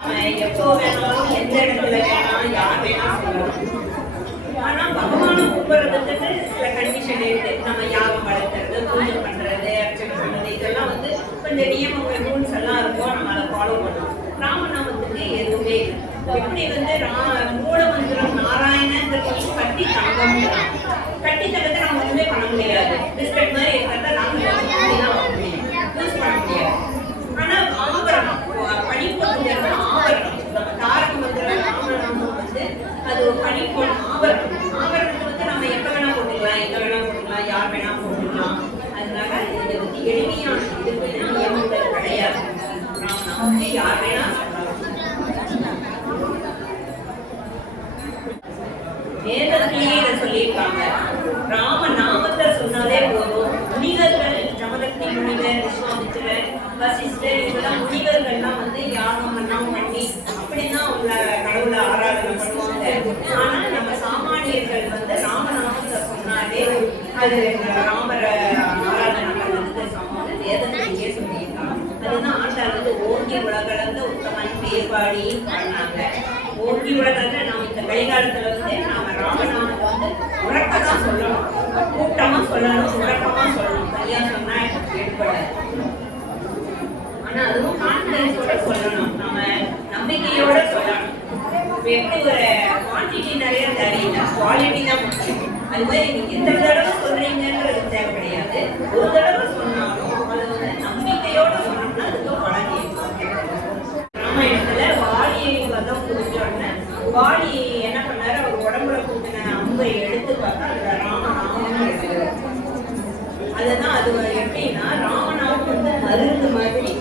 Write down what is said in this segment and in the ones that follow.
எப்போ வேணாலும் எந்த இடத்துல வேணாலும் யார் வேணாலும் சொல்லலாம். ஆனா பகவானை கூப்பிடுறதுக்கு சில கண்டிஷன் இருக்கு. நம்ம யாகம் வளர்த்துறது, பூஜை பண்றது, அர்ச்சனை பண்றது, இதெல்லாம் வந்து கொஞ்சம் நியமங்கள் ரூல்ஸ் எல்லாம் இருக்கும். நம்ம அதை ஃபாலோ பண்ணணும். ராமநாமத்துக்கு எதுவுமே எப்படி வந்து மூலமந்திரம் நாராயணங்கிறது கட்டி தங்கம், கட்டி தங்கத்தை நம்ம ஒண்ணுமே பண்ண முடியாது. பிஸ்கட் மாதிரி இருக்கிறத நாம யூஸ் பண்ண முடியாது. ஆனா ஆபரணம் பனிப்பொருள் ஆபரணம், நம்ம தாரக மந்திரம் ராமநாமம் வந்து அது ஒரு பனிப்பொருள் ஆபரணம். ஆபரணத்தை வந்து நம்ம எப்ப வேணா போட்டுக்கலாம், எங்க வேணா போட்டுக்கலாம், யார் வேணா போட்டுக்கலாம். அதனால இது வந்து எளிமையான இதுக்கு நியமங்கள் கிடையாது. ராமநாமத்தை யார் வேணா வேதத்திலேயே இதை சொல்லியிருக்காங்க. ராமநாமத்தை சொன்னாலே போதும். முனிவர்கள், ஜமதக்னி முனிவர், விஸ்வாமித்திரர், வசிஷ்டர், இதெல்லாம் முனிவர்கள்லாம் வந்து யாகம் எல்லாம் பண்ணி அப்படிதான் அவங்க கடவுளை ஆராதனை பண்ணுவாங்க. ஆனா நம்ம சாமானியர்கள் வந்து ராமநாமத்தை சொன்னாலே அது ராமரை ஆராதனை பண்ணதுக்கு சமம். வேதத்திலேயே சொல்லியிருக்காங்க. அதுதான் ஆண்டாள் வந்து ஓங்கி உலகளந்த உத்தமன் பேர்பாடி பண்ணாங்க. ஓங்கி உலகளந்த நம்ம இந்த கலிகாலத்துல வந்து நாம ராமநாமத்தை வந்து உறக்கதான் சொல்லணும், கூட்டமா சொல்லணும், உறக்கமா சொல்லணும். சரியா சொன்னா ஏற்படாது. ஆனா அதுவும் கான்பிடன்ஸோட சொல்லணும், நம்ம நம்பிக்கையோட சொல்லணும். எப்படி ஒரு குவான்டிட்டி நிறைய தேவையில்லை, குவாலிட்டி தான் முக்கியம். அது மாதிரி நீங்க எந்த தடவை சொல்றீங்கன்றது தேவை கிடையாது. ஒரு தடவை சொன்னாலும் அது வந்து நம்பிக்கையோட சொன்னோம்னா அதுக்கு பழகி. ராமாயணத்துல வாலியை வதம் புரிஞ்சோடனே வாலி என்ன பண்ணாரு, அவர் உடம்புல கூட்டின அம்பை எடுத்து பார்த்தா அதுல ராமநாமம் இருக்குது. அதுதான் அது எப்படின்னா ராமநாமம் வந்து மருந்து மாதிரி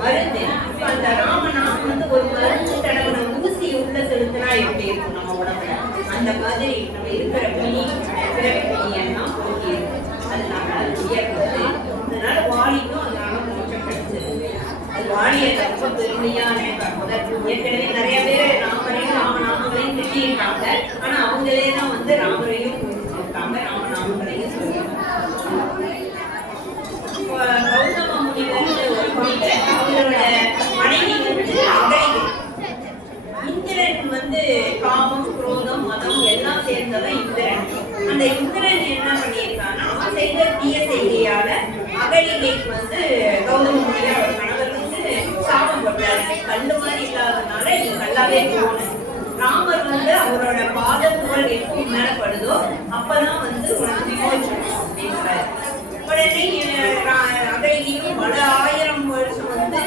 மருந்து. இப்ப அந்த ராமநாமம் வந்து ஒரு மருந்து தடவை ஊசி உள்ள செலுத்தினா எப்படி இருக்கும் நம்ம உடம்புல, அந்த மாதிரி நம்ம இருக்கிற பிணி எல்லாம் போட்டி இருக்கும். அதனால அது உயர்ந்தது. அதனால வாலிக்கும் அதனால மோட்சம் கிடைச்சது. அது வாலியை ரொம்ப பெருமையான ஏற்கனவே நிறைய பேர் ராமரையும் ராமநாமங்களையும் திட்டியிருக்காங்க. ஆனா அவங்களே தான் வந்து ராமரையும் புரிஞ்சிருக்காங்க, ராமநாமங்களையும் சொல்லியிருக்காங்க. கௌதம முனிவர் அவங்களோட மனைவி வந்து அகலிகை. இந்திரன் வந்து காமம், குரோதம், மதம் எல்லாம் சேர்ந்தவன் இந்திரன். அந்த இந்திரன் என்ன பண்ணியிருக்கான்னா அவன் செய்த தீய செய்தியால அகலிகைக்கு வந்து கௌதம முனிவர் அவர் கணவர் வந்து சாபம் போட்டாரு. கல்லு மாதிரி இல்லாததுனால இது கல்லாவே போகணும். ராமர் வந்து அவரோட பாதத்துகள் எப்படி மேலப்படுதோ அப்பதான் வந்து உனக்கு விமோசனம் அப்படின்றாரு. உடனே அகலிகையும் பல ஆயிரம் வருஷம் வந்து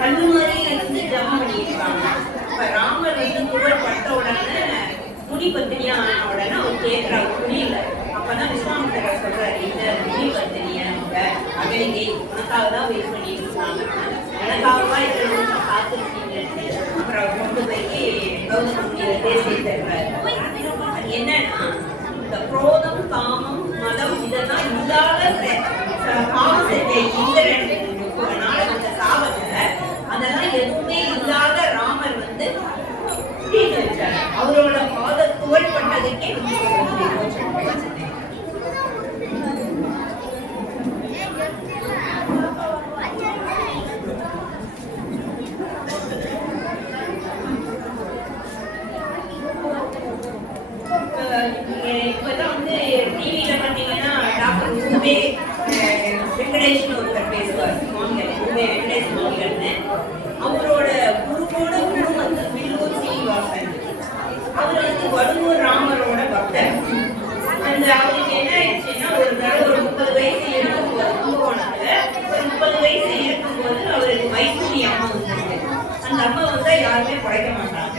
கல்லு மாதிரி வந்து ஜபம் பண்ணியிருக்காங்க. இப்ப ராமர் வந்து புகழ் பட்ட உடனே முனி பத்தினியா ஆன உடனே அவர் கேட்கிறார் புரியல. அப்பதான் விஸ்வாமித்திரர் சொல்றாரு, இந்த முனி பத்தினிய அகலிகை உனக்காக தான் வெயிட் பண்ணிட்டு இருக்காங்க, எனக்காகவா இத்தனை நிமிஷம் காத்திருக்கீங்க. அப்புறம் கொண்டு போய் கௌதம முனிவர் பேசி தருவாரு. அது என்னன்னா இந்த குரோதம், காமம், மதம் இதெல்லாம் இல்லாத பாவத்தை இந்திரன் அந்த சாபத்தை அதெல்லாம் எதுவுமே இல்லாத ராமர் வந்து அவரோட பாத துவல் பண்ணதுக்கே இப்பதான் வந்து டிவியில பாத்தீங்கன்னா டாக்டர் உண்மை வெங்கடேஷன் ஒருத்தர் பேசுவார். உண்மை வெங்கடேஷ் சுவாமிகள்னு அவரோட குருவோட குரு வந்து வில்லூர் சீனிவாசன். அவர் வந்து வடுவூர் ராமரோட பக்தர். அந்த அவருக்கு என்ன ஆயிடுச்சுன்னா ஒரு தடவை ஒரு 30 வயசு இருக்கும்போது கும்பகோணத்துல ஒரு 30 வயசு இருக்கும்போது அவருக்கு மைசூரி அம்மா வந்தாங்க. அந்த அம்மா வந்தா யாருமே குறைக்க மாட்டாங்க.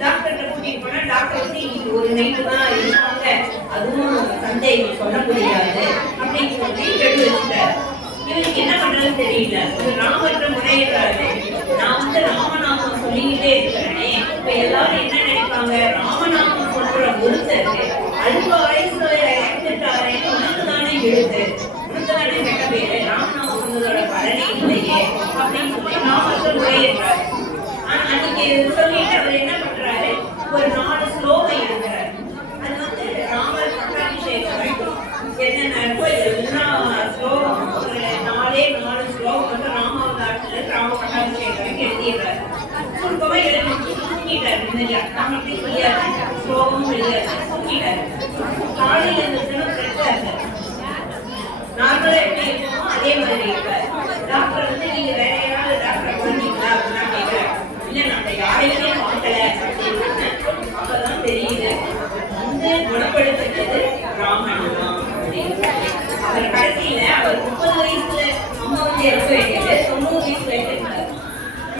டாக்டர்கிட்ட கூட்டிட்டு போனா டாக்டர் வந்து இன்னைக்கு ஒரு நைட்டு தான் இருக்காங்க, அதுவும் சண்டே சொல்ல முடியாது அப்படின்னு சொல்லி கெடு வச்சுட்டாரு. இவருக்கு என்ன பண்றதுன்னு தெரியல. ஒரு ராமர்கிட்ட முறையிடுறாரு, நான் வந்து ராமநாமம் சொல்லிக்கிட்டே இருக்கிறேனே, இப்ப எல்லாரும் என்ன நினைப்பாங்க, ராமநாமம் சொல்ற ஒருத்தருக்கு 60 வயசுல இறந்துட்டாரே, உனக்கு தானே எழுது, உனக்கு தானே கெட்ட பேரு, ராமநாமம் சொன்னதோட பலனே இல்லையே அப்படின்னு சொல்லி ராமர்கிட்ட முறையிடுறாரு. அன்னைக்கு சொல்லிட்டு அவர் என்ன பண்றாரு, ஒரு 4 ஸ்லோகம் எழுதுறாரு. அது வந்து ராமர் பட்டாபிஷேகம் என்னென்ன எல்லா ஸ்லோகம் ஒரு 4 ஸ்லோகம் வந்து ராமாவதாரத்துல ராம பட்டாபிஷேகம் எழுதிடுறாரு. தூங்கிட்டாரு நிம்மதியா. நான் அப்படி சொல்லியாரு, சோகமும் வெளியாது, தூங்கிட்டாரு. காலையில இருந்துச்சுன்னா ஃப்ரெஷ்ஷா இருக்காரு. நார்மலா எப்படி இருக்கோமோ அதே மாதிரி இருக்காரு. டாக்டர் வந்து நீங்க வேற யாராவது டாக்டர் பண்ணீங்களா அப்படின்னா கேட்கிறேன். இல்ல நாங்க யாரையுமே பார்க்கல அப்படின்னு. அப்பதான் தெரியுது வந்து குணப்படுத்துறது ராமன் தான் அப்படின்னு. அவர் கடைசியில அவர் 30 வயசுல அம்மா வந்து இறக்க வேண்டியது 90 வயசுல இருக்காரு.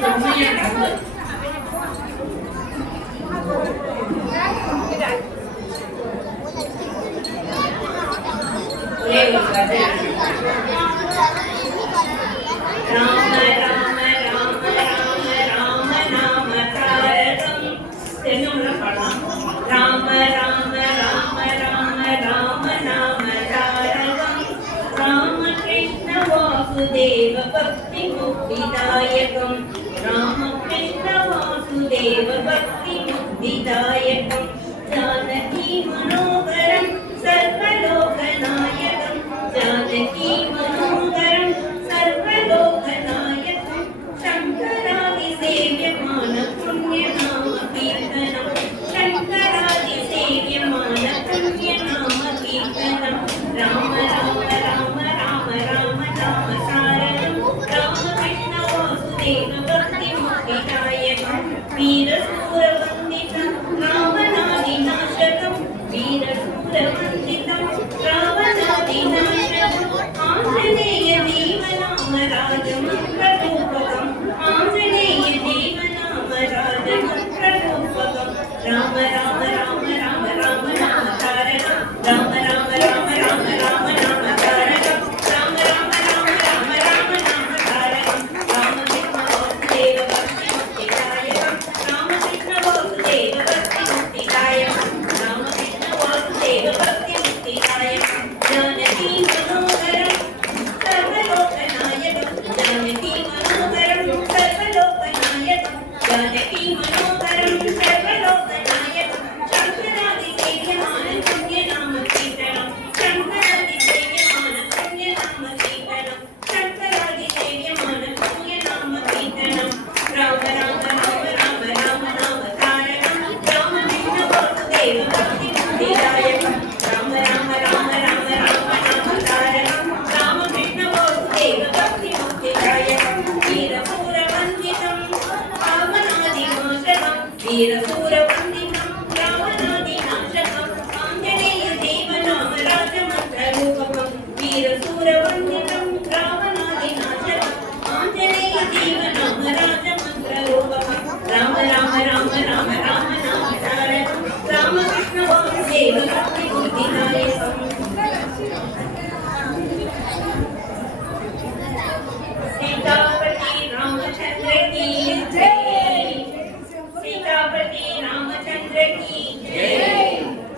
உண்மையா நடந்தது. ஒரே ஒரு கதை. ராம ராம ராம ராம ராம நாம தாரகம். தென்னமுறை பாடலாம். ராம ராம ராம ராம ராம நாம தாரகம். ராம கிருஷ்ண வாசுதேவ பக்தி முக்திதாயகம். ராம கிருஷ்ண வாசுதேவ பக்தி முக்திதாயகம். ஜானகி மனோகரம் சர்வலோகநாயகம். ஜானகி மனோகரம் சர்வலோகநாயகம். சங்கராதி சேவ்யமான புண்ணியநாம கீர்த்தனம். சங்கராதி சேவ்யமான புண்ணியநாம கீர்த்தனம். ராம ராம ராம ராம ராம நாம தாரகம். ராம கிருஷ்ண வாசுதேவ பக்தி முக்திதாயகம். வீரசூரவந்திதம் ராவணாதிநாசகம். வீரசூரவந்திதம் ராவணாதிநாசகம். ஆஞ்சநேய தேவநாம ராஜமந்திரரூபகம். ஆஞ்சநேய தேவநாம ராஜமந்திரரூபகம். ராம ராம ராம ராம ராம நாம தாரகம். ராம ராம ராம ராம ராம நாம தாரகம். ராம ராம ராம ராம ராம நாம தாரகம். ராமகிருஷ்ண வாசுதேவ பக்தி முக்திதாயகம். ராமகிருஷ்ண வாசுதேவ பக்தி முக்திதாயகம். ராமகிருஷ்ண வாசுதேவ பக்தி முக்திதாயகம். ஜானகி மனோகரம் சர்வலோகநாயகம். ஜானகி மனோகரம் சர்வலோகநாயகம். ஜானகி மனோகரம் சர்வலோகநாயகம். சங்கராதி சேவ்யமான புண்ணியநாம கீர்த்தனம். சங்கராதி சேவ்யமான புண்ணியநாம கீர்த்தனம். சங்கராதி சேவ்யமான புண்ணியநாம கீர்த்தனம். ராம ராம ராம ராம ராம நாம தாரகம். ராமகிருஷ்ண வாசுதேவ பக்தி முக்திதாயகம். ராம ராம ராம ராம ராம நாம தாரகம். ராமகிருஷ்ண வாசுதேவ பக்தி முக்திதாயகம். வீரசூரவந்திதம் ராவணாதிநாசகம். வீரசூரவந்திதம் ராவணாதிநாசகம். ஆஞ்சநேய தேவநாம ராஜமந்திரரூபகம். வீரசூரவந்திதம் ராவணாதிநாசகம். ஆஞ்சநேய தேவநாம ராஜமந்திரரூபகம். ராம ராம ராம ராம ராம நாம தாரகம். ராமகிருஷ்ண வாசுதேவ பக்தி முக்திதாயகம். सीतापति रामचंद्र की जय. सीतापति रामचंद्र की जय.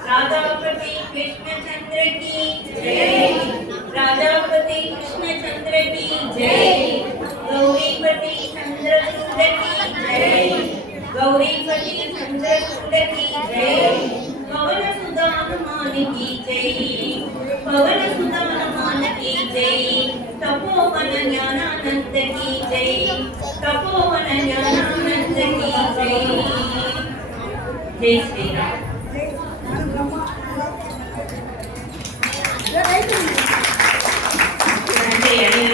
राधापति कृष्णचंद्र की जय. राधापति कृष्णचंद्र की जय. गौरीपति चंद्रचूड़ की जय. गौरीपति चंद्रचूड़ की जय. पवन सुधा हनुमान की जय. पवन सुधा हनुमान की जय. तपोवन ज्ञानानंद की जय. तपोवन ज्ञानानंद की जय. जय श्री राम. நன்றி.